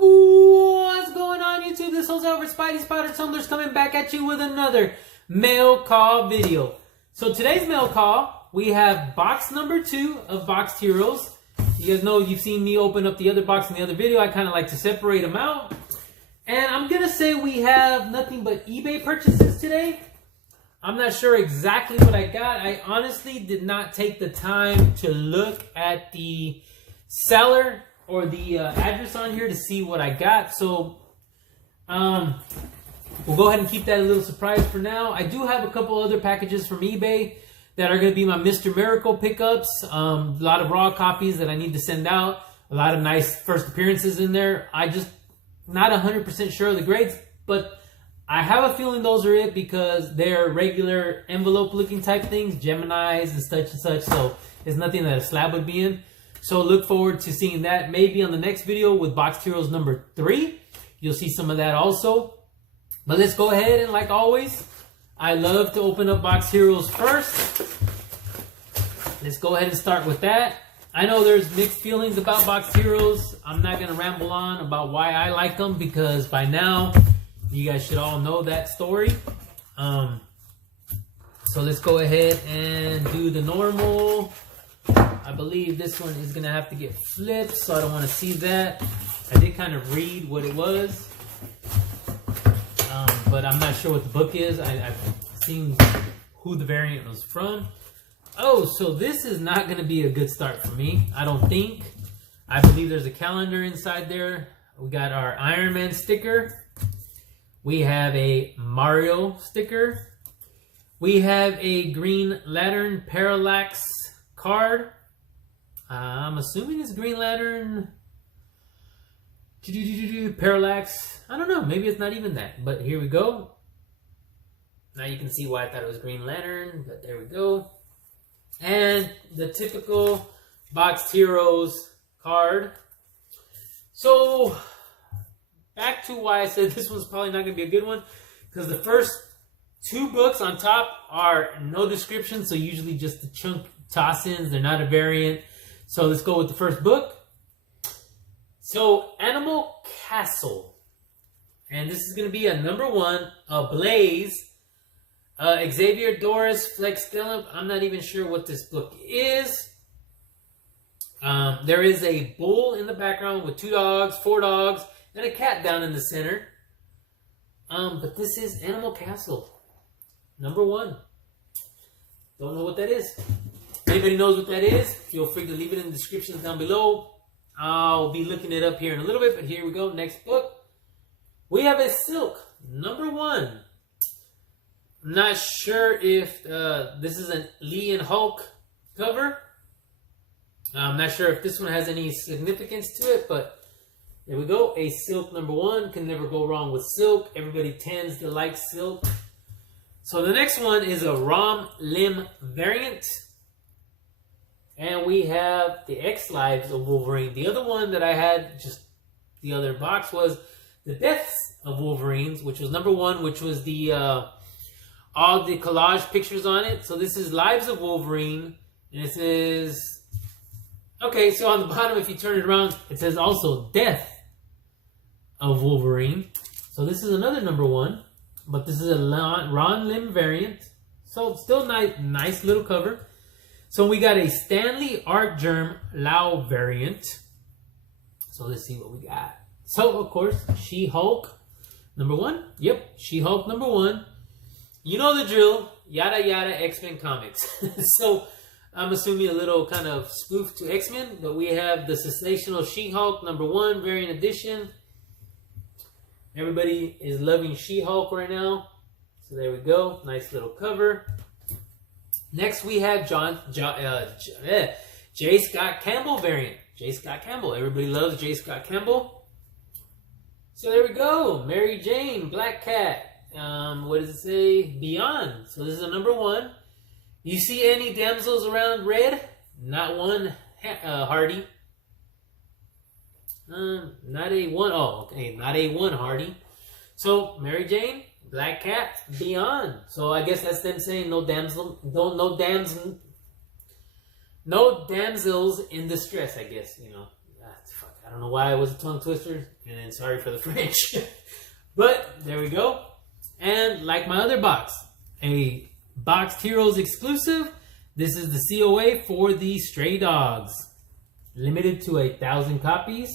What's going on, YouTube? This is over Spidey Spider Tumblers coming back at you with another mail call video. So today's mail call, we have box number 2 of Boxed Heroes. You guys know, you've seen me open up the other box in the other video. I kind of like to separate them out. And I'm going to say we have nothing but eBay purchases today. I'm not sure exactly what I got. I honestly did not take the time to look at the seller or the address on here to see what I got. So we'll go ahead and keep that a little surprise for now. I do have a couple other packages from eBay that are going to be my Mr. Miracle pickups. A lot of raw copies that I need to send out. A lot of nice first appearances in there. I just not 100% sure of the grades, but I have a feeling those are it because they're regular envelope looking type things, Geminis and such. So it's nothing that a slab would be in. So look forward to seeing that maybe on the next video with Boxed Heroes number 3. You'll see some of that also. But let's go ahead and, like always, I love to open up Boxed Heroes first. Let's go ahead and start with that. I know there's mixed feelings about Boxed Heroes. I'm not going to ramble on about why I like them because by now you guys should all know that story. So let's go ahead and do the normal. I believe this one is going to have to get flipped, so I don't want to see that. I did kind of read what it was, but I'm not sure what the book is. I've seen who the variant was from. Oh, so this is not going to be a good start for me, I don't think. I believe there's a calendar inside there. We got our Iron Man sticker. We have a Mario sticker. We have a Green Lantern Parallax card. I'm assuming it's Green Lantern Parallax. I don't know. Maybe it's not even that. But here we go. Now you can see why I thought it was Green Lantern. But there we go. And the typical Boxed Heroes card. So back to why I said this one's probably not going to be a good one. Because the first 2 books on top are no description. So usually just the chunk toss-ins. They're not a variant. So let's go with the first book. So Animal Castle. And this is going to be a number 1. Blaze. Xavier Doris Flex Dylan. I'm not even sure what this book is. There is a bull in the background with 2 dogs, 4 dogs, and a cat down in the center. But this is Animal Castle. Number 1. Don't know what that is. If anybody knows what that is, feel free to leave it in the description down below. I'll be looking it up here in a little bit, but here we go. Next book. We have a Silk. Number 1. I'm not sure if this is a Lee and Hulk cover. I'm not sure if this one has any significance to it, but there we go. A Silk number 1. Can never go wrong with Silk. Everybody tends to like Silk. So the next one is a Rom Lim variant. And we have the X Lives of Wolverine. The other one that I had, just the other box, was the Deaths of Wolverines, which was number 1, which was the all the collage pictures on it. So this is Lives of Wolverine. And it says, okay, so on the bottom, if you turn it around, it says also Death of Wolverine. So this is another number 1. But this is a Ron Lim variant. So still nice little cover. So we got a Stanley Art Germ Lau variant. So let's see what we got. So, of course, She-Hulk number 1. Yep, She-Hulk number 1. You know the drill. Yada yada X-Men comics. So I'm assuming a little kind of spoof to X-Men. But we have the Sensational She-Hulk number 1 variant edition. Everybody is loving She-Hulk right now. So there we go. Nice little cover. Next we have J. Scott Campbell variant. J. Scott Campbell. Everybody loves J. Scott Campbell. So there we go. Mary Jane, Black Cat. What does it say? Beyond. So this is a number 1. You see any damsels around red? Not one, Hardy. Not a 1. Oh, okay. Not a 1, Hardy. So Mary Jane, Black Cat, Beyond. So I guess that's them saying no damsels in distress, I guess, you know. Fuck, I don't know why it was a tongue twister, and then sorry for the French. But there we go. And like my other box, a Boxed Heroes exclusive. This is the COA for the Stray Dogs. Limited to 1,000 copies.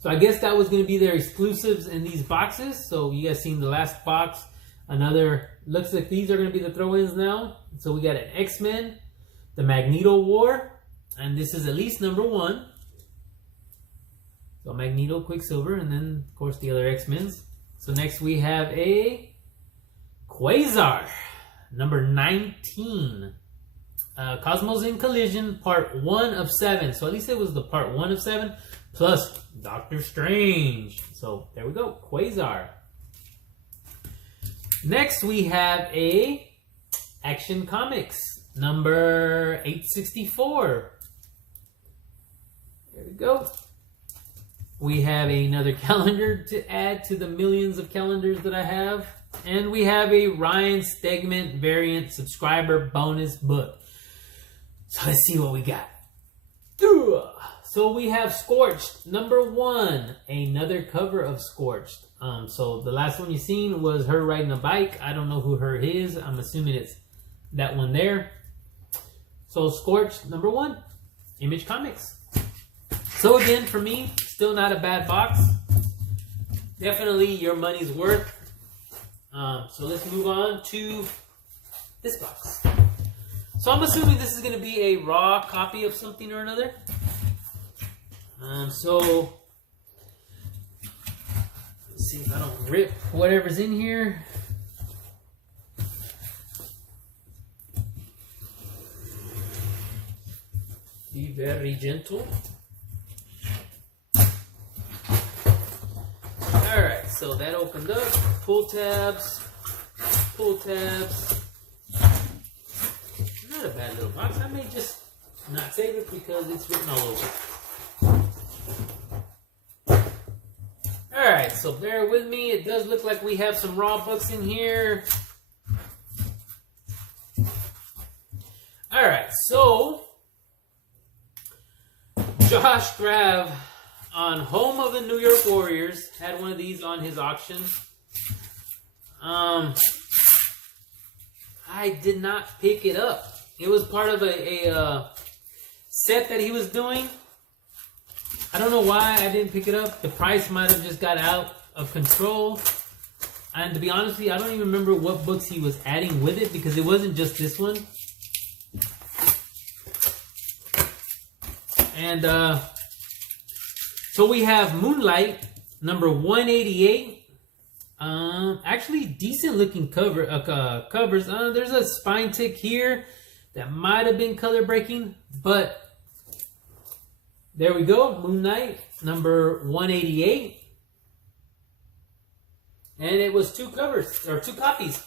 So I guess that was going to be their exclusives in these boxes. So you guys seen the last box. Another, looks like these are going to be the throw-ins now. So we got an X-Men, the Magneto War, and this is at least number 1. So Magneto, Quicksilver, and then of course the other X-Men's. So next we have a Quasar, number 19. Cosmos in Collision, part 1 of 7. So at least it was the part 1 of 7, plus Doctor Strange. So there we go, Quasar. Next we have a Action Comics, number 864. There we go. We have another calendar to add to the millions of calendars that I have. And we have a Ryan Stegman variant subscriber bonus book. So let's see what we got. So we have Scorched, number 1. Another cover of Scorched. So the last one you seen was her riding a bike. I don't know who her is. I'm assuming it's that one there. So Scorched, number 1. Image Comics. So again, for me, still not a bad box. Definitely your money's worth. So let's move on to this box. So I'm assuming this is going to be a raw copy of something or another. So let's see if I don't rip whatever's in here. Be very gentle. Alright, so that opened up. Pull tabs. Pull tabs. Not a bad little box. I may just not save it because it's written all over. Alright, so bear with me. It does look like we have some raw books in here. Alright, so Josh Grav on Home of the New York Warriors had one of these on his auction. I did not pick it up. It was part of a set that he was doing. I don't know why I didn't pick it up. The price might have just got out of control. And to be honest with you, I don't even remember what books he was adding with it because it wasn't just this one. And so we have Moonlight, number 188. Actually decent looking covers. There's a spine tick here that might have been color breaking, but there we go. Moon Knight, number 188. And it was 2 covers, or 2 copies.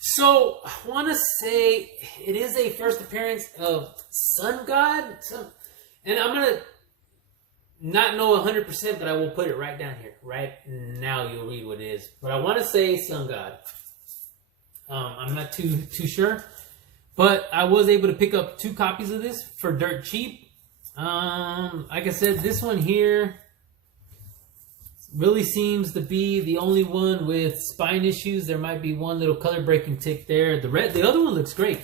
So I want to say it is a first appearance of Sun God. And I'm going to not know 100%, but I will put it right down here. Right now you'll read what it is. But I want to say Sun God. I'm not too sure. But I was able to pick up 2 copies of this for dirt cheap. Like I said, this one here really seems to be the only one with spine issues. There might be one little color breaking tick there. The other one looks great.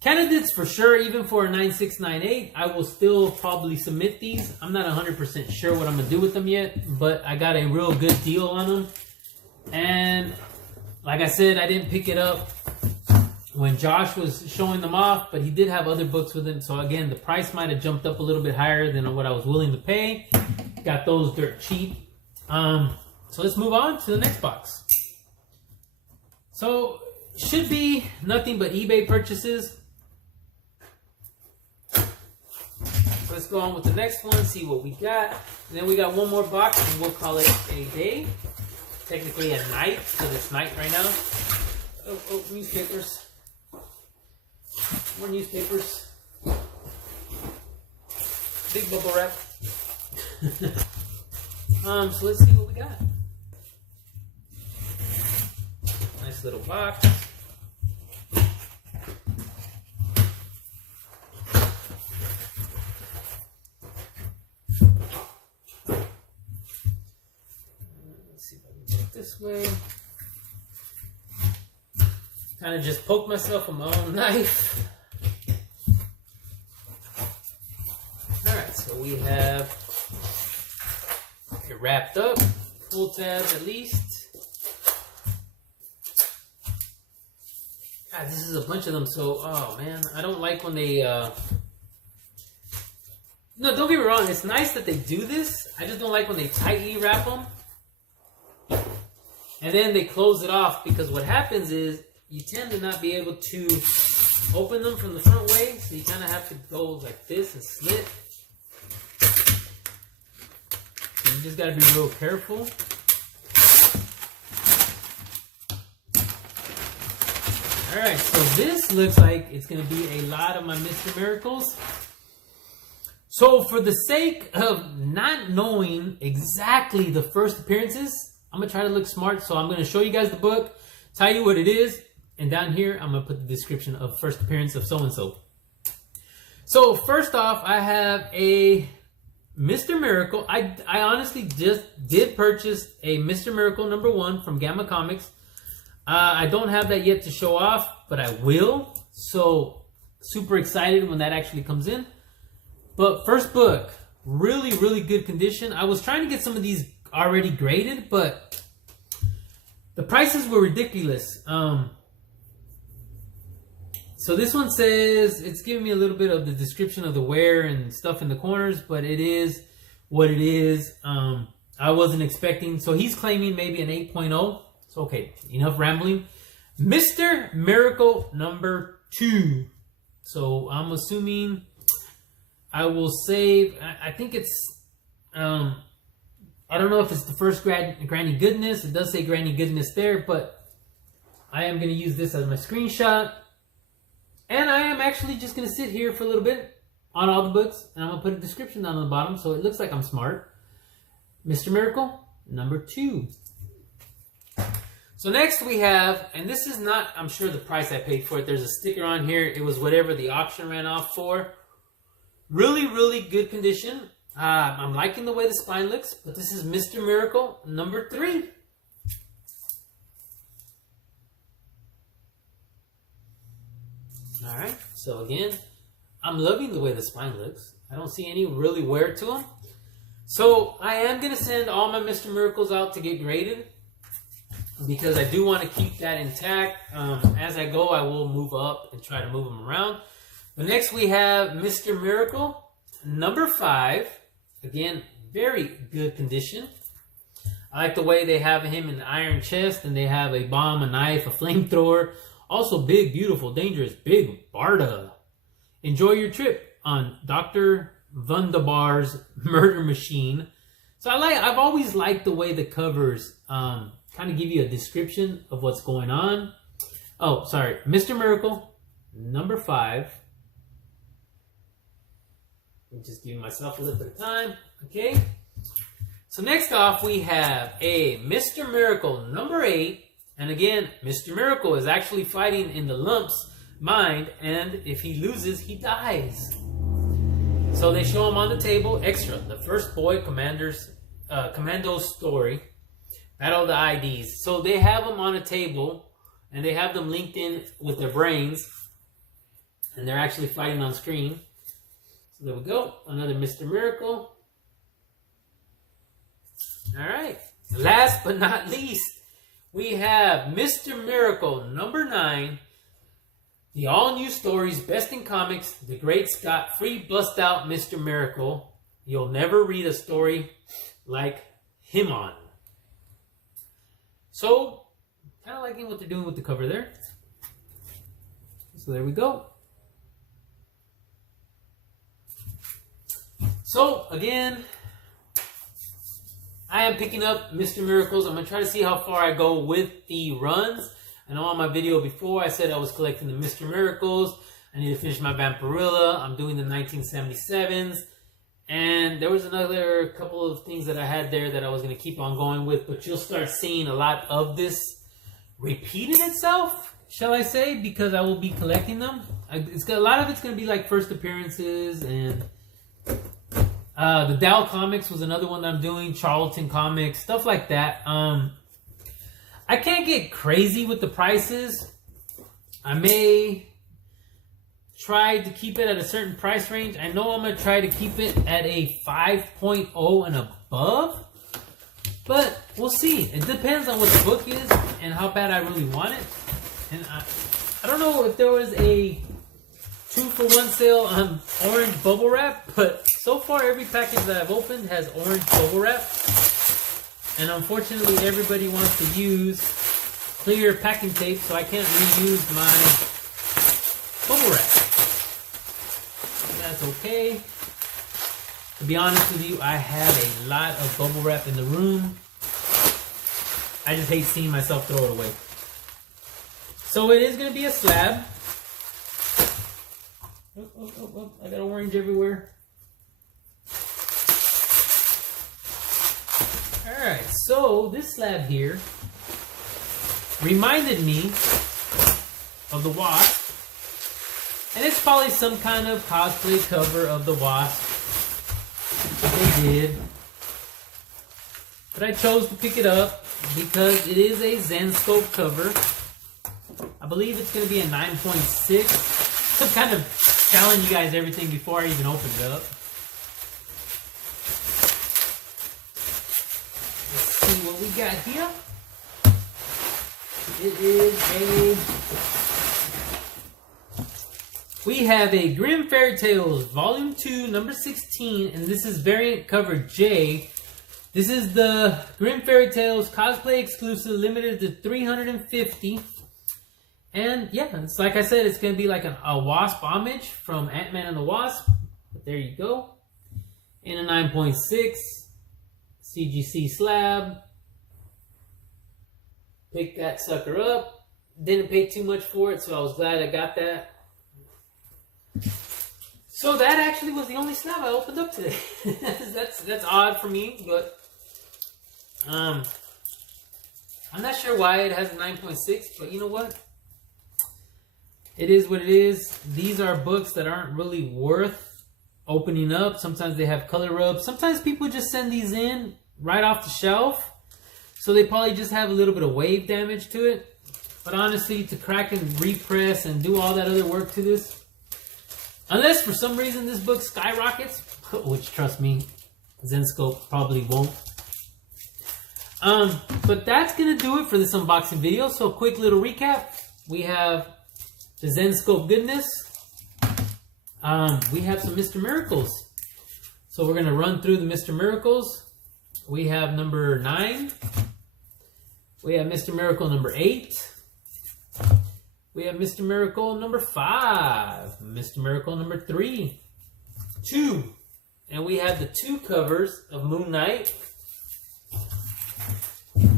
Candidates for sure, even for a 9698, I will still probably submit these. I'm not 100% sure what I'm going to do with them yet, but I got a real good deal on them. And like I said, I didn't pick it up when Josh was showing them off, but he did have other books with him. So again, the price might have jumped up a little bit higher than what I was willing to pay. Got those dirt cheap. So let's move on to the next box. So should be nothing but eBay purchases. Let's go on with the next one, see what we got. And then we got one more box, and we'll call it a day. Technically a night, because it's night right now. Oh, newspapers. More newspapers. Big bubble wrap. So let's see what we got. Nice little box. this way. Kind of just poke myself with my own knife. Alright, so we have it wrapped up, full tabs at least. God, this is a bunch of them, so, oh man, I don't like when they, no, don't get me wrong, it's nice that they do this. I just don't like when they tightly wrap them. And then they close it off, because what happens is, you tend to not be able to open them from the front way, so you kind of have to go like this and slit. So you just got to be real careful. Alright, so this looks like it's going to be a lot of my Mr. Miracles. So for the sake of not knowing exactly the first appearances, I'm going to try to look smart. So I'm going to show you guys the book, tell you what it is, and down here I'm going to put the description of first appearance of so-and-so. So first off, I have a Mr. Miracle. I honestly just did purchase a Mr. Miracle #1 from Gamma Comics. I don't have that yet to show off, but I will. So super excited when that actually comes in. But first book, really, really good condition. I was trying to get some of these already graded, but the prices were ridiculous. So this one says, it's giving me a little bit of the description of the wear and stuff in the corners, but it is what it is. I wasn't expecting, so he's claiming maybe an 8.0. So okay, enough rambling. Mr. Miracle #2. So I'm assuming I will save, I think it's, I don't know if it's the first Granny Goodness. It does say Granny Goodness there, but I am going to use this as my screenshot. And I am actually just going to sit here for a little bit on all the books, and I'm going to put a description down on the bottom so it looks like I'm smart. Mr. Miracle #2. So next we have, and this is not, I'm sure, the price I paid for it. There's a sticker on here. It was whatever the auction ran off for. Really, really good condition. I'm liking the way the spine looks, but this is Mr. Miracle #3. Alright, so again, I'm loving the way the spine looks. I don't see any really wear to them. So I am going to send all my Mr. Miracles out to get graded, because I do want to keep that intact. As I go, I will move up and try to move them around. But next we have Mr. Miracle #5. Again, very good condition. I like the way they have him in the iron chest, and they have a bomb, a knife, a flamethrower. Also big, beautiful, dangerous, big Barda. Enjoy your trip on Dr. Wunderbar's murder machine. So I've always liked the way the covers kind of give you a description of what's going on. Oh, sorry. Mr. Miracle #5. I'm just giving myself a little bit of time. Okay. So next off, we have a Mr. Miracle #8. And again, Mr. Miracle is actually fighting in the lump's mind, and if he loses, he dies. So they show him on the table, extra, the first boy commando's story, Battle of the IDs. So they have them on a table, and they have them linked in with their brains, and they're actually fighting on screen. So there we go, another Mr. Miracle. All right, last but not least, we have Mr. Miracle #9, the all-new stories, best in comics, the Great Scott, free bust-out Mr. Miracle. You'll never read a story like him on. So, kind of liking what they're doing with the cover there. So there we go. So, again, I am picking up Mr. Miracles. I'm going to try to see how far I go with the runs. I know on my video before I said I was collecting the Mr. Miracles. I need to finish my Vampirilla. I'm doing the 1977s. And there was another couple of things that I had there that I was going to keep on going with. But you'll start seeing a lot of this repeating itself, shall I say, because I will be collecting them. A lot of it's going to be like first appearances, and the Dow Comics was another one that I'm doing, Charlton Comics, stuff like that. I can't get crazy with the prices. I may try to keep it at a certain price range. I know I'm going to try to keep it at a 5.0 and above. But we'll see. It depends on what the book is and how bad I really want it. And I don't know if there was a 2-for-1 sale on orange bubble wrap, but so far every package that I've opened has orange bubble wrap. And unfortunately everybody wants to use clear packing tape, so I can't reuse my bubble wrap. That's okay. To be honest with you, I have a lot of bubble wrap in the room. I just hate seeing myself throw it away. So it is going to be a slab. Oh, I got orange everywhere. Alright, so this slab here reminded me of the Wasp. And it's probably some kind of cosplay cover of the Wasp. They did. But I chose to pick it up because it is a Zenscope cover. I believe it's going to be a 9.6. I'm kind of telling you guys everything before I even open it up. Let's see what we got here. It is we have a Grimm Fairy Tales Volume 2, number 16, and this is variant cover J. This is the Grimm Fairy Tales cosplay exclusive, limited to 350. And yeah, it's like I said, it's going to be like a Wasp homage from Ant-Man and the Wasp. But there you go. In a 9.6 CGC slab. Picked that sucker up. Didn't pay too much for it, so I was glad I got that. So that actually was the only slab I opened up today. that's odd for me, but I'm not sure why it has a 9.6, but you know what? It is what it is. These are books that aren't really worth opening up. Sometimes they have color rubs. Sometimes people just send these in right off the shelf. So they probably just have a little bit of wave damage to it. But honestly, to crack and repress and do all that other work to this, unless for some reason this book skyrockets, which trust me, Zenscope probably won't. But that's going to do it for this unboxing video. So a quick little recap. We have the Zenscope goodness. We have some Mr. Miracles. So we're going to run through the Mr. Miracles. We have number 9. We have Mr. Miracle number 8. We have Mr. Miracle number 5. Mr. Miracle number 3. 2. And we have the 2 covers of Moon Knight.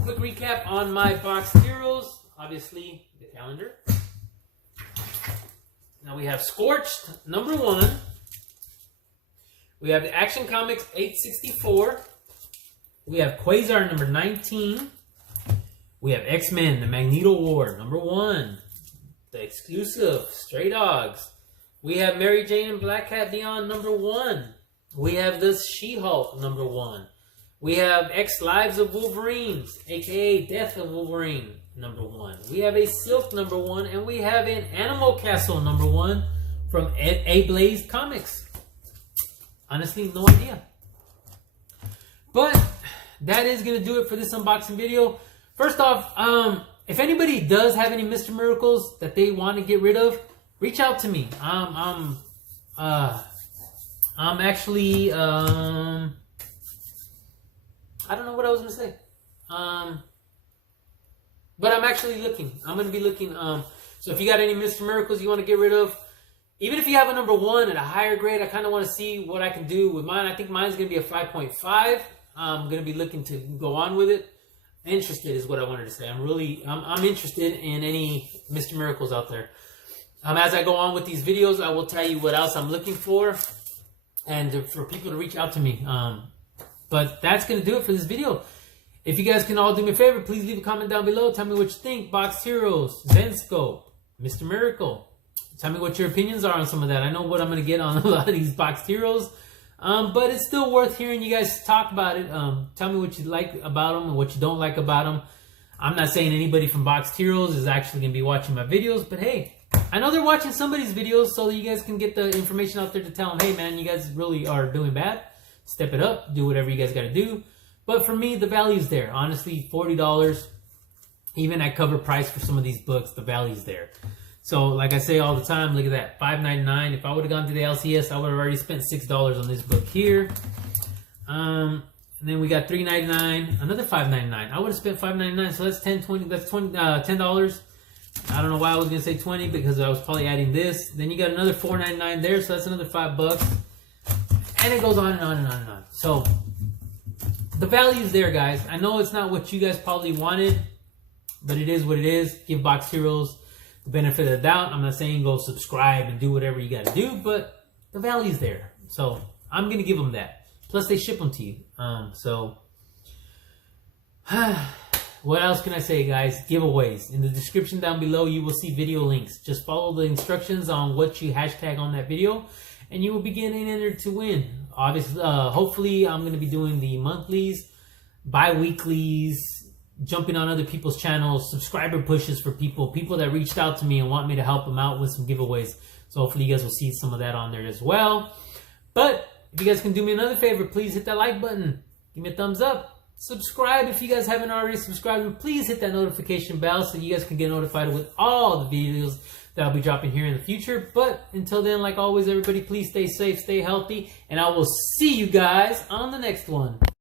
Quick recap on my boxed heroes. Obviously, the calendar. Now we have Scorched number 1. We have the Action Comics 864. We have Quasar number 19. We have X-Men, the Magneto War number 1. The exclusive Stray Dogs. We have Mary Jane and Black Cat Beyond number 1. We have the She-Hulk number 1. We have X Lives of Wolverines, aka Death of Wolverine number 1. We have a Silk number 1, and we have an Animal Castle number 1 from A Blaze Comics. Honestly, no idea. But that is going to do it for this unboxing video. First off, if anybody does have any Mr. Miracles that they want to get rid of, reach out to me. I'm actually, I don't know what I was going to say. But I'm actually looking. I'm going to be looking. So if you got any Mr. Miracles you want to get rid of, even if you have a number 1 at a higher grade, I kind of want to see what I can do with mine. I think mine's going to be a 5.5. I'm going to be looking to go on with it. Interested is what I wanted to say. I'm interested in any Mr. Miracles out there. As I go on with these videos, I will tell you what else I'm looking for, and for people to reach out to me. But that's going to do it for this video. If you guys can all do me a favor, please leave a comment down below. Tell me what you think. Boxed Heroes, Zenscope, Mr. Miracle. Tell me what your opinions are on some of that. I know what I'm going to get on a lot of these Boxed Heroes. But it's still worth hearing you guys talk about it. Tell me what you like about them and what you don't like about them. I'm not saying anybody from Boxed Heroes is actually going to be watching my videos, but hey, I know they're watching somebody's videos so that you guys can get the information out there to tell them, hey man, you guys really are doing bad. Step it up. Do whatever you guys got to do. But for me, the value's there. Honestly, $40, even at cover price for some of these books, the value's there. So like I say all the time, look at that, $5.99. If I would have gone to the LCS, I would have already spent $6 on this book here. And then we got $3.99, another $5.99. I would have spent $5.99, so that's $10. I don't know why I was gonna say 20 because I was probably adding this. Then you got another $4.99 there, so that's another $5. And it goes on and on and on and on. So the value's there, guys. I know it's not what you guys probably wanted, but it is what it is. Give Box Heroes the benefit of the doubt. I'm not saying go subscribe and do whatever you got to do, but the value's there. So I'm going to give them that. Plus, they ship them to you. What else can I say, guys? Giveaways. In the description down below, you will see video links. Just follow the instructions on what you hashtag on that video, and you will be getting entered to win. Obviously, hopefully, I'm going to be doing the monthlies, bi-weeklies, jumping on other people's channels, subscriber pushes for people that reached out to me and want me to help them out with some giveaways. So hopefully you guys will see some of that on there as well. But if you guys can do me another favor, please hit that like button. Give me a thumbs up. Subscribe if you guys haven't already subscribed. And please hit that notification bell so you guys can get notified with all the videos that I'll be dropping here in the future. But until then, like always, everybody, please stay safe, stay healthy, and I will see you guys on the next one.